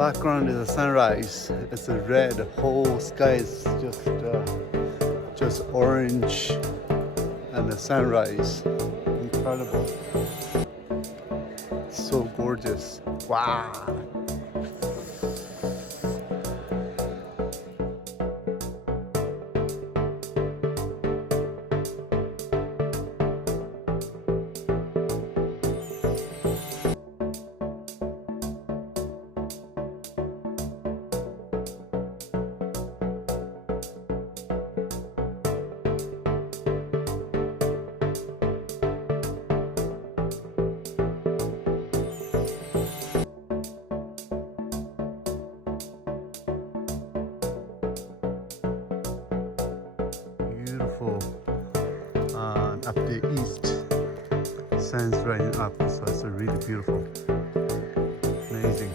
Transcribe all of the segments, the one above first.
Background is a sunrise. It's a red. The whole sky is just orange, and the sunrise. Incredible. So gorgeous. Wow. Up the east, sun's rising up, so it's really beautiful, amazing.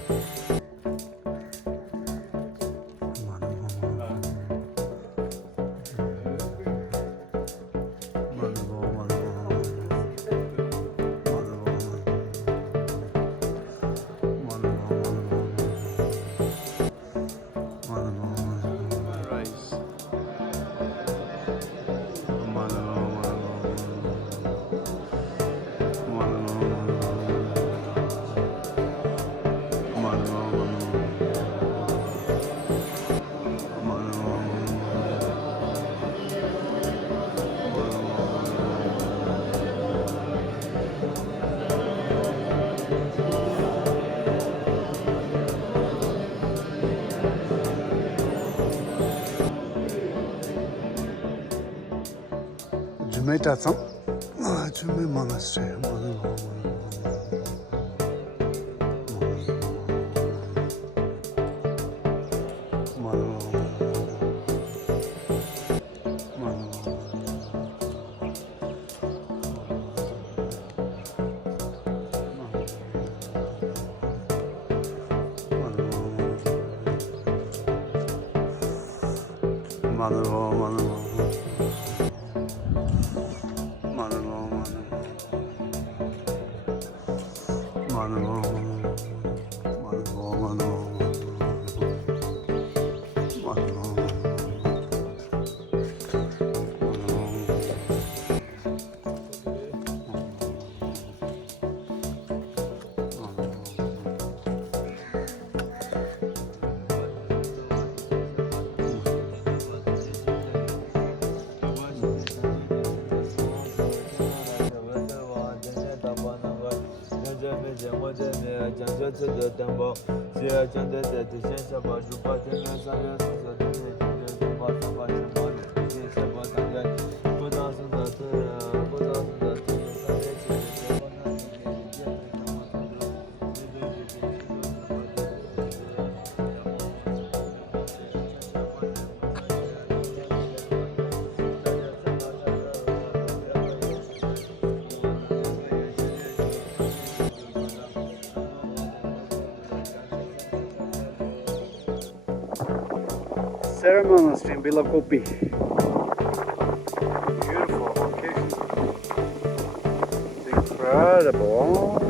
Jume Jume Monastery. Sera Monastery in Bylakuppe. Beautiful location. It's incredible.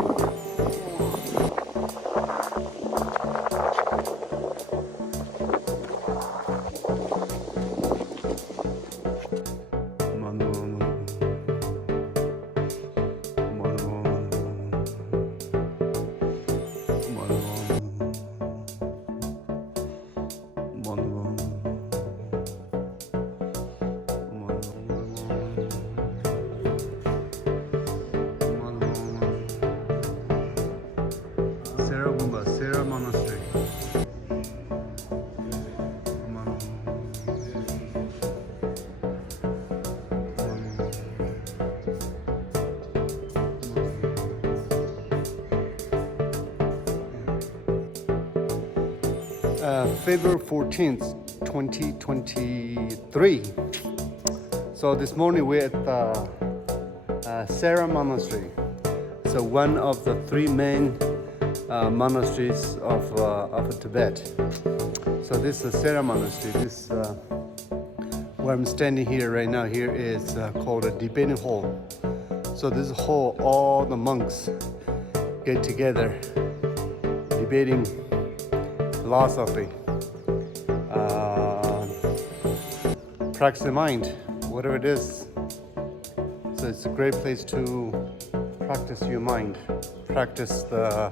Sera Monastery. February 14th, 2023. So this morning we're at Sera Monastery. So one of the three main monasteries of Tibet. So this is Sera Monastery. This where I'm standing here right now. Here is called a debating hall. So this hall, all the monks get together debating philosophy. Practice the mind, whatever it is. So it's a great place to practice your mind, practice the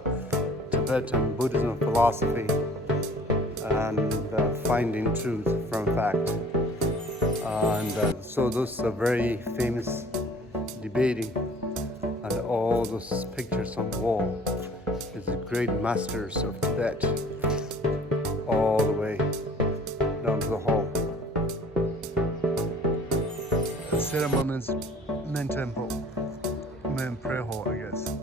Tibetan Buddhism philosophy, and finding truth from fact. So those are very famous debating, and all those pictures on the wall is the great masters of Tibet, all the way down to the hall. The Sera Monastery main temple, main prayer hall, I guess.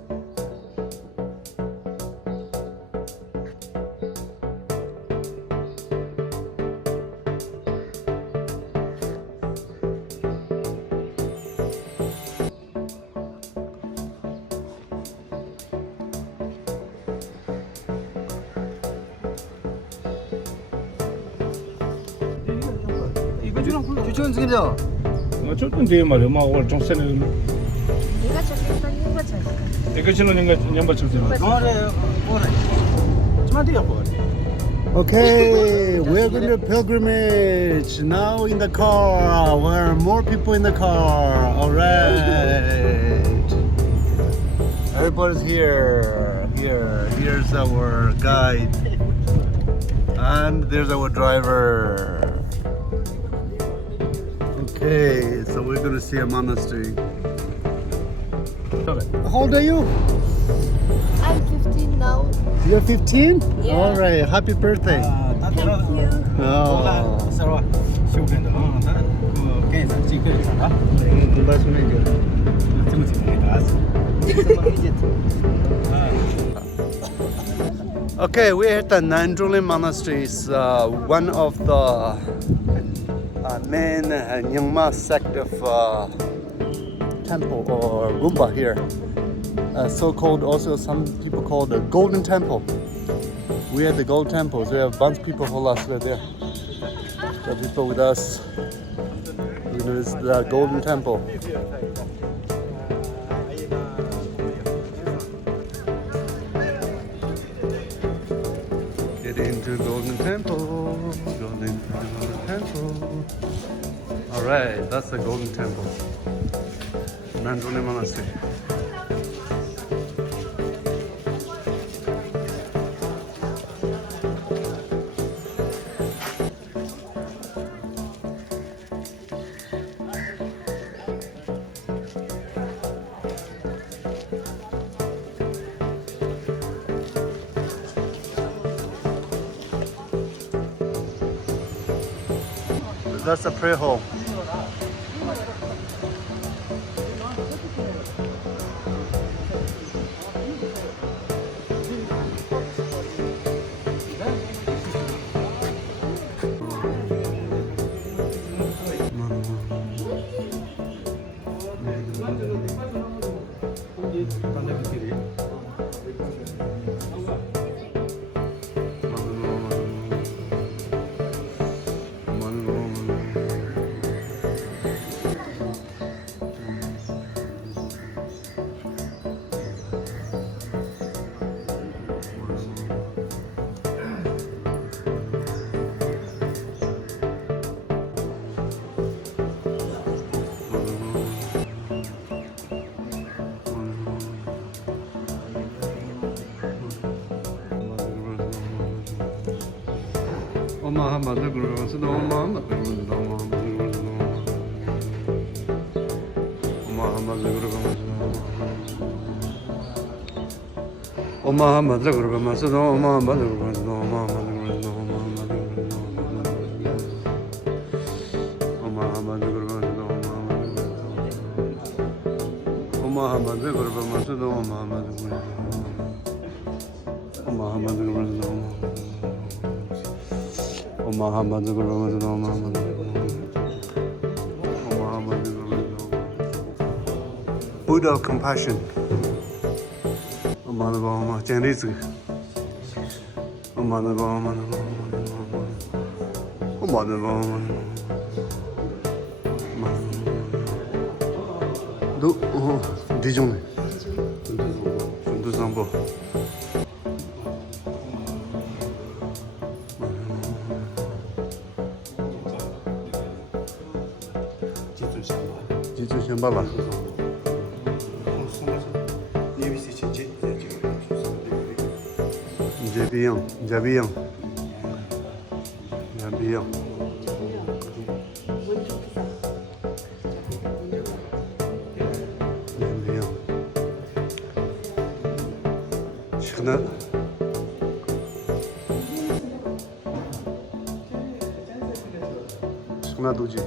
추천 중이죠? 어쨌든 뒤에 말이야. 막 오늘 종세는 네가 저기서 이거 잘. 이거 지는 연바 출세. Okay, we're going to pilgrimage now in the car. There are more people in the car. All right. Everybody's here. Here's our guide. And there's our driver. Okay, so we're going to see a monastery. How old are you? I'm 15 now. You're 15? Yeah. All right, happy birthday. Thank you. Oh. Okay, we're at the Nandrolin Monastery. It's one of the main Nyingma sect of temple or Rumba here. So-called, also some people call the Golden Temple. We are the Golden Temples. We have a bunch of people hold us right there. The people with us. You know, it's the Golden Temple. Get into Golden Temple. Golden Temple. All right, that's the Golden Temple. Nandrolin Monastery. That's a prayer hall. Buddha of compassion. Dijon. Shambhala. Jabiyang. Jabiyang. Jabiyang. Jabiyang. Shikna. Shikna duji.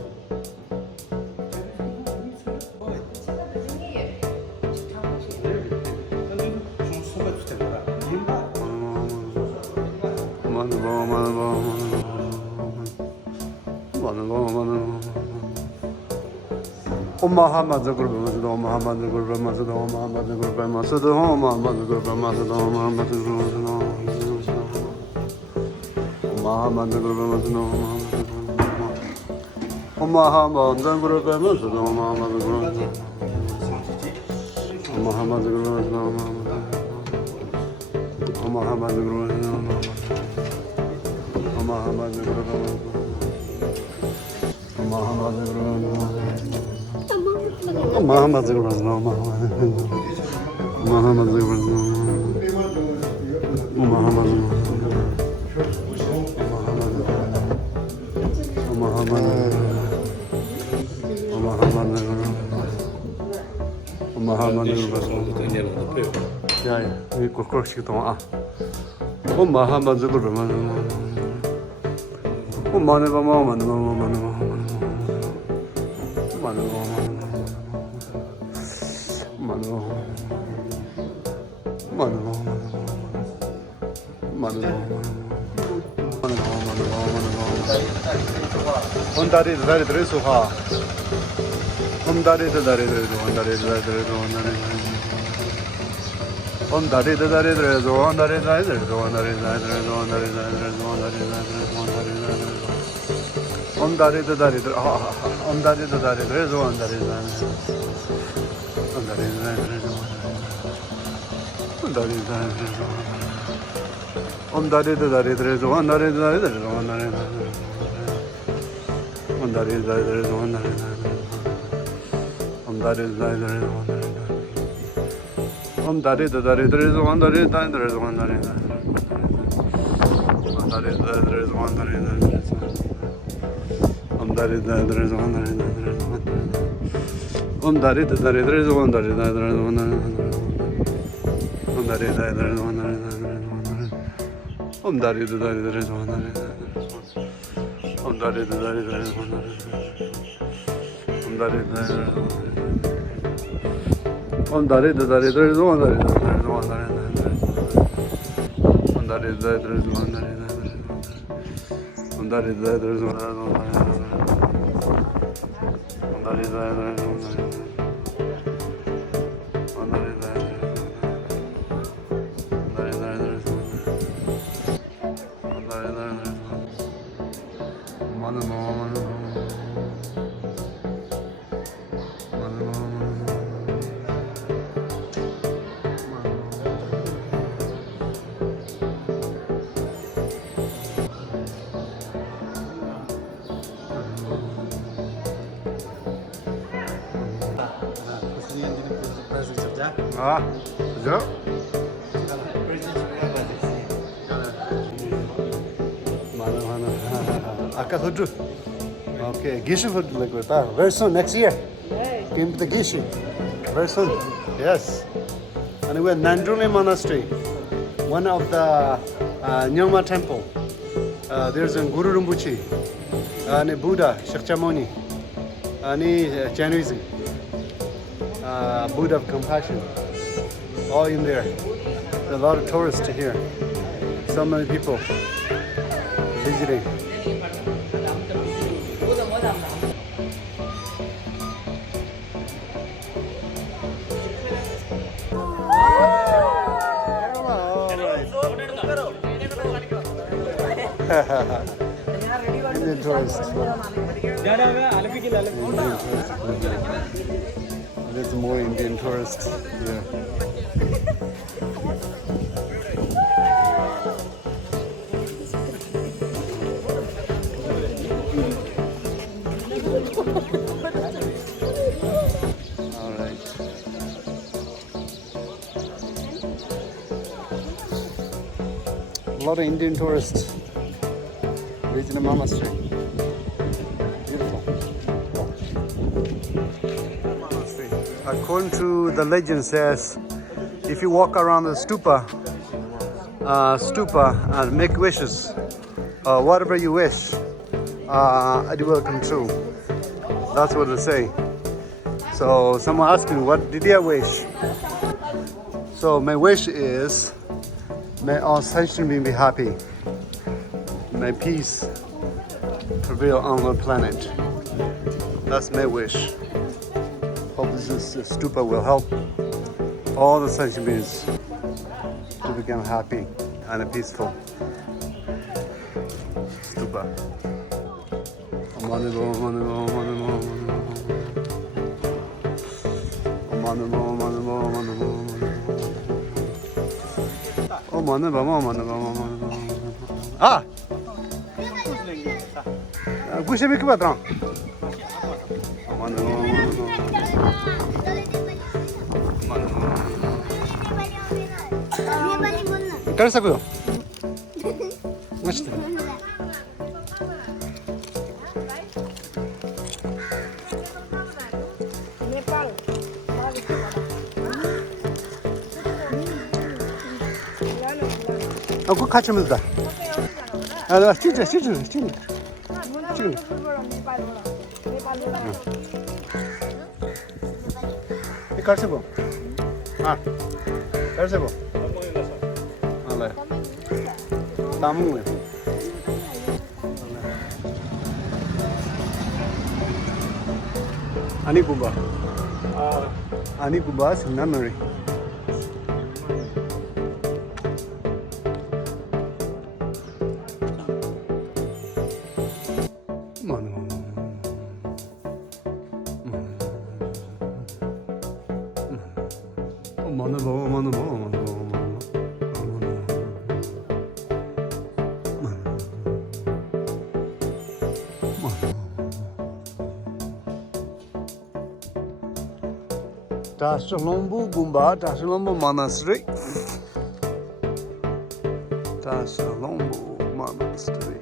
Muhammad Okay, Gishi food like that. Very soon, next year. Came to the Gishi. Very soon. Yes. And we're at Nandruni Monastery, one of the Nyoma temple. There's a Guru Rinpoche, and a Buddha, Shakyamuni, and a Jainism, Buddha of compassion, all in there. There's a lot of tourists here. So many people visiting. Indian tourist. There's more Indian tourists here. A lot of Indian tourists visiting the monastery. Beautiful. Monastery. According to the legend says, if you walk around the stupa and make wishes, whatever you wish, it will come true. That's what they say. So someone asked me, what did I wish? So my wish is, may all sentient beings be happy. May peace prevail on the planet. That's my wish. Hope this stupa will help all the sentient beings to become happy and peaceful. Stupa. Ah! Gusto mo ba trang? Karsagoyo. 맛있다. 그거 같이 먹자 아, 찍자. 갈세보. 아, 갈세보. 알아요. 다 먹네. 아니 구바. 아니 구바 생나물이. Dasalombo Gumba, Dasalombo Monastery. Dasalombo Monastery.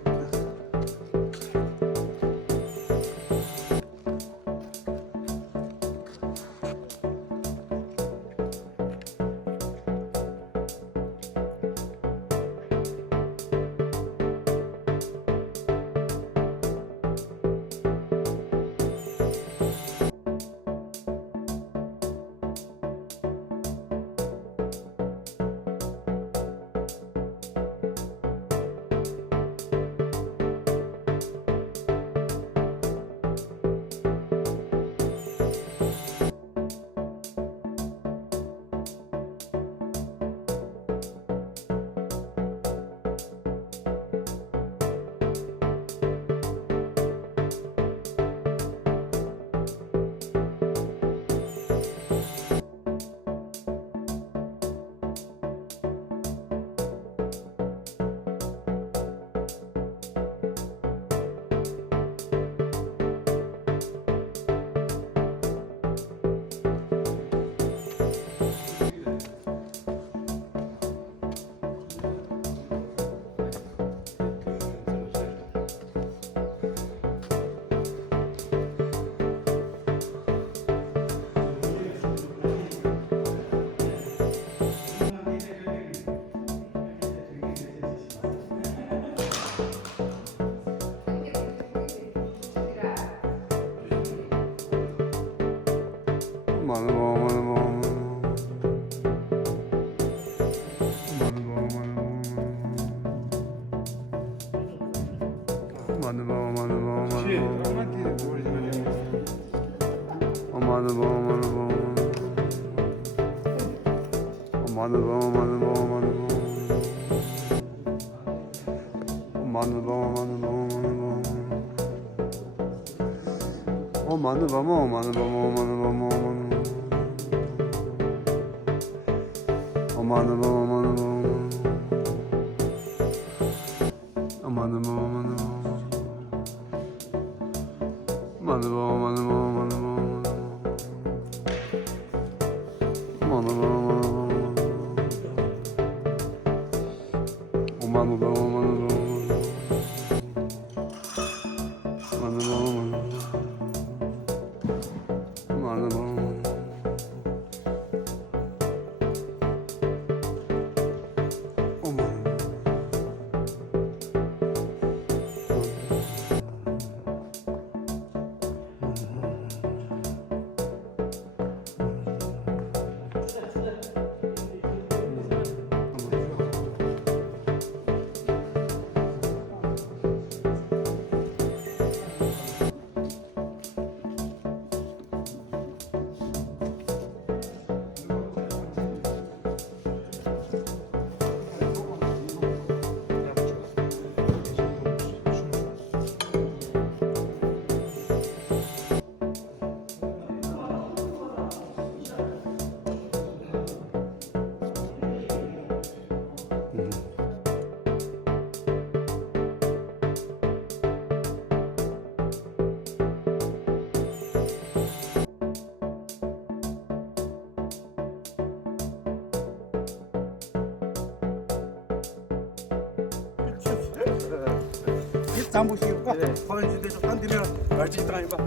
잠보시고 거인지대 좀 던지면 말지 당해봐.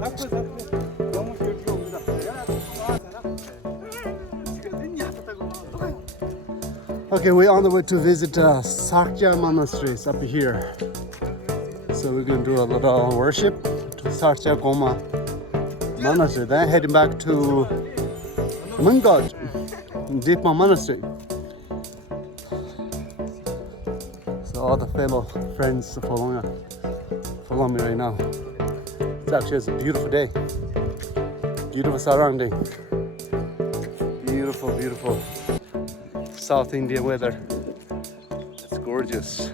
너무 귀엽게 옵니다. Okay, we're on the way to visit Sakya Monasteries up here. So we're going to do a little worship to Sakya Goma Monastery. Then heading back to Mungod, Deepa Monastery. So all the fellow friends follow me right now. It's actually a beautiful day. Beautiful surrounding. Beautiful, beautiful South Indian weather. It's gorgeous.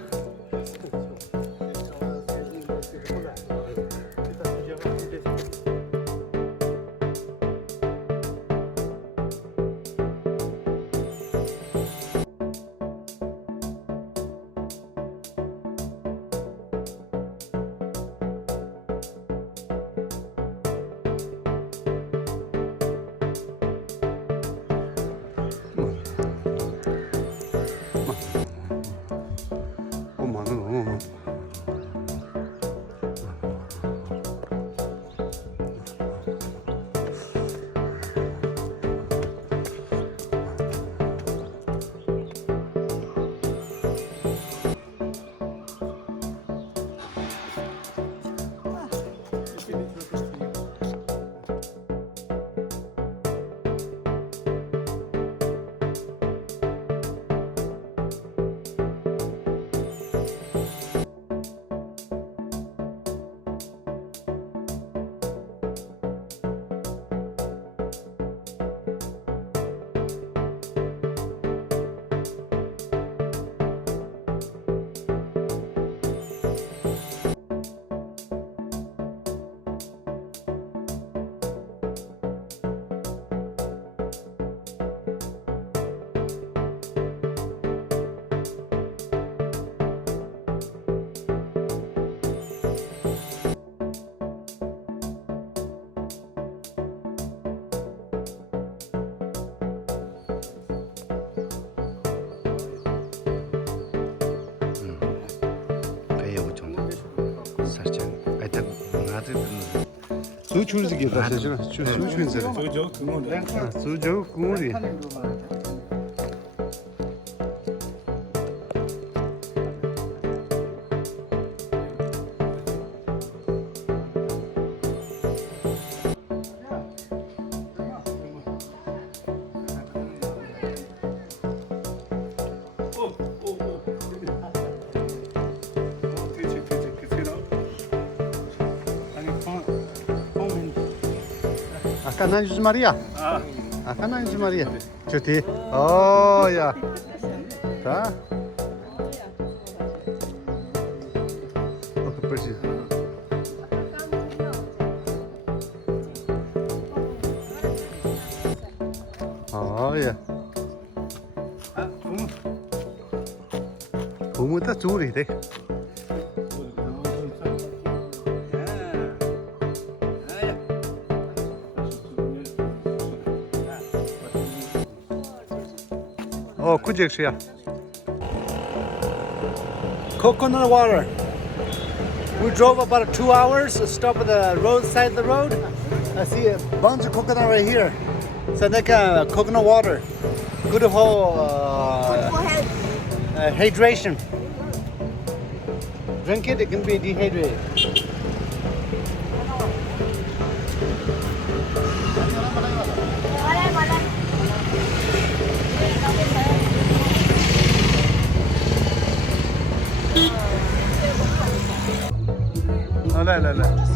수 줄지게 다시죠. 수 줄지게. 저죠 그거는 수저 국물이. Kanan Yüz Maria. Kanan Yüz Maria. Cuti. Oh ya. Tá? Oke persis. Oh ya. Bumu da zuri de. kucek ya. coconut water. We drove about 2 hours to stop at the roadside of the road. I see a bunch of coconut right here. So like coconut water. Good for For health. hydration. Drink it, it can be dehydrated. لا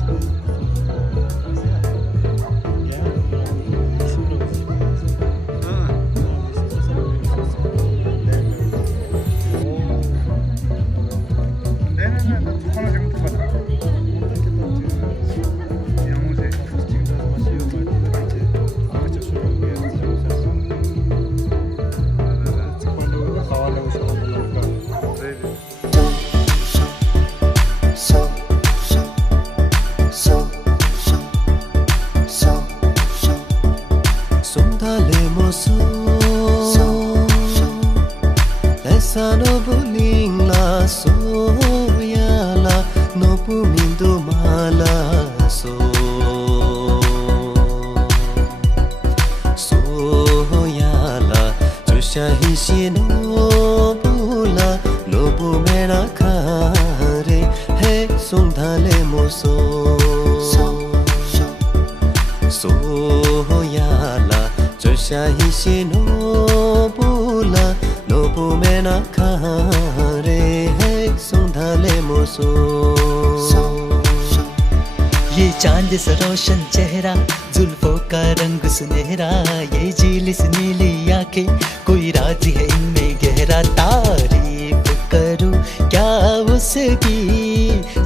ये चांद सा रोशन चेहरा, जुल्फों का रंग सुनहरा, ये झील सी नीली आंखें, कोई राज है इनमें गहरा। तारीफ करूं क्या उसकी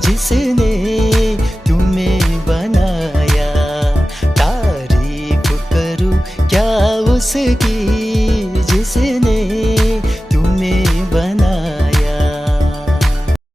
जिसने तुम्हें बनाया, तारीफ करूं क्या उसकी